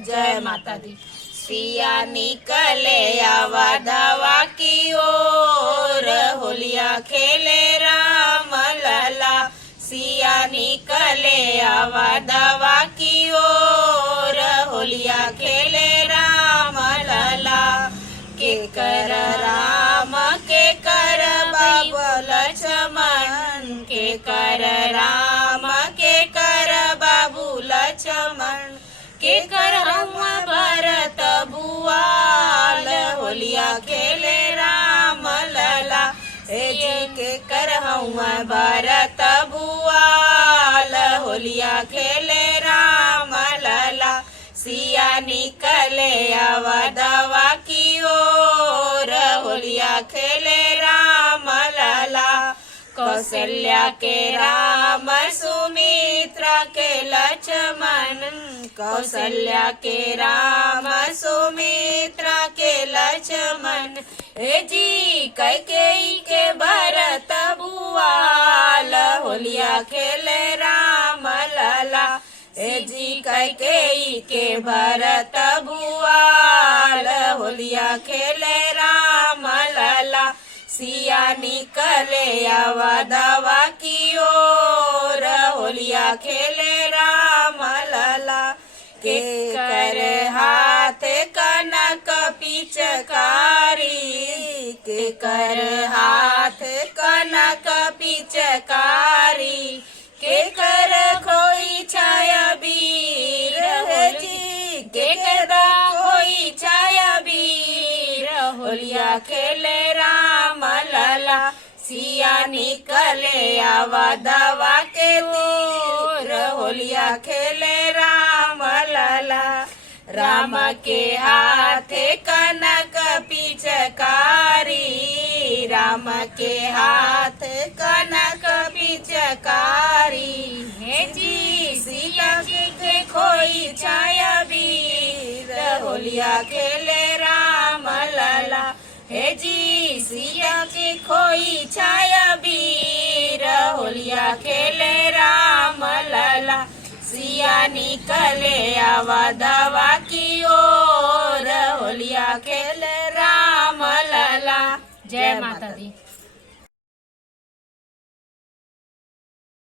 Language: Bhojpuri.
जय माता दी। सिया निकले आवा दवा की ओर, होलिया खेले राम लला। सिया निकले आवा दवा की ओर, होलिया खेले राम लला। के कर राम के कर बाबू लक्ष्मण, के कर राम के कर बाबू लक्ष्मण। के कर हम भरत बुआल, होलिया खेले राम लला। हे जी के कर हम भरत बुआल, होलिया खेले राम लला। सिया निकले आवा दवा की ओर, होलिया खेले राम लला। कौशल्या के राम सुमित्रा के लक्ष्मण, कौशल्या के राम सुमित्रा के लक्ष्मण। हे जी कैकेयी के भरत बुआल, होलिया खेले राम लला। हे जी कैकेयी के भरत बुआल, होलिया खेले राम लला। सिया निकले आवा दवा की ओर, होलिया खेले राम लला। के कर हाथ कनक पिचकारी, के कर हाथ कनक पिचकारी। के कर खोई छाया वीर, हे जी के कर खोई छाया वीर, होलिया खेले राम लला। सिया निकले आवा दवा के तीर, होलिया खेले राम लला। राम के हाथे कनक पिचकारी, राम के हाथ कनक पिचकारी। हे जी सीता के खोई छाया वीर, होलिया खेले राम लला। हे जी सिया की खोई छाया वीर, होलिया खेले राम लला। सिया निकले आवा दवा की ओर, होलिया खेले राम लला। जय माता दी।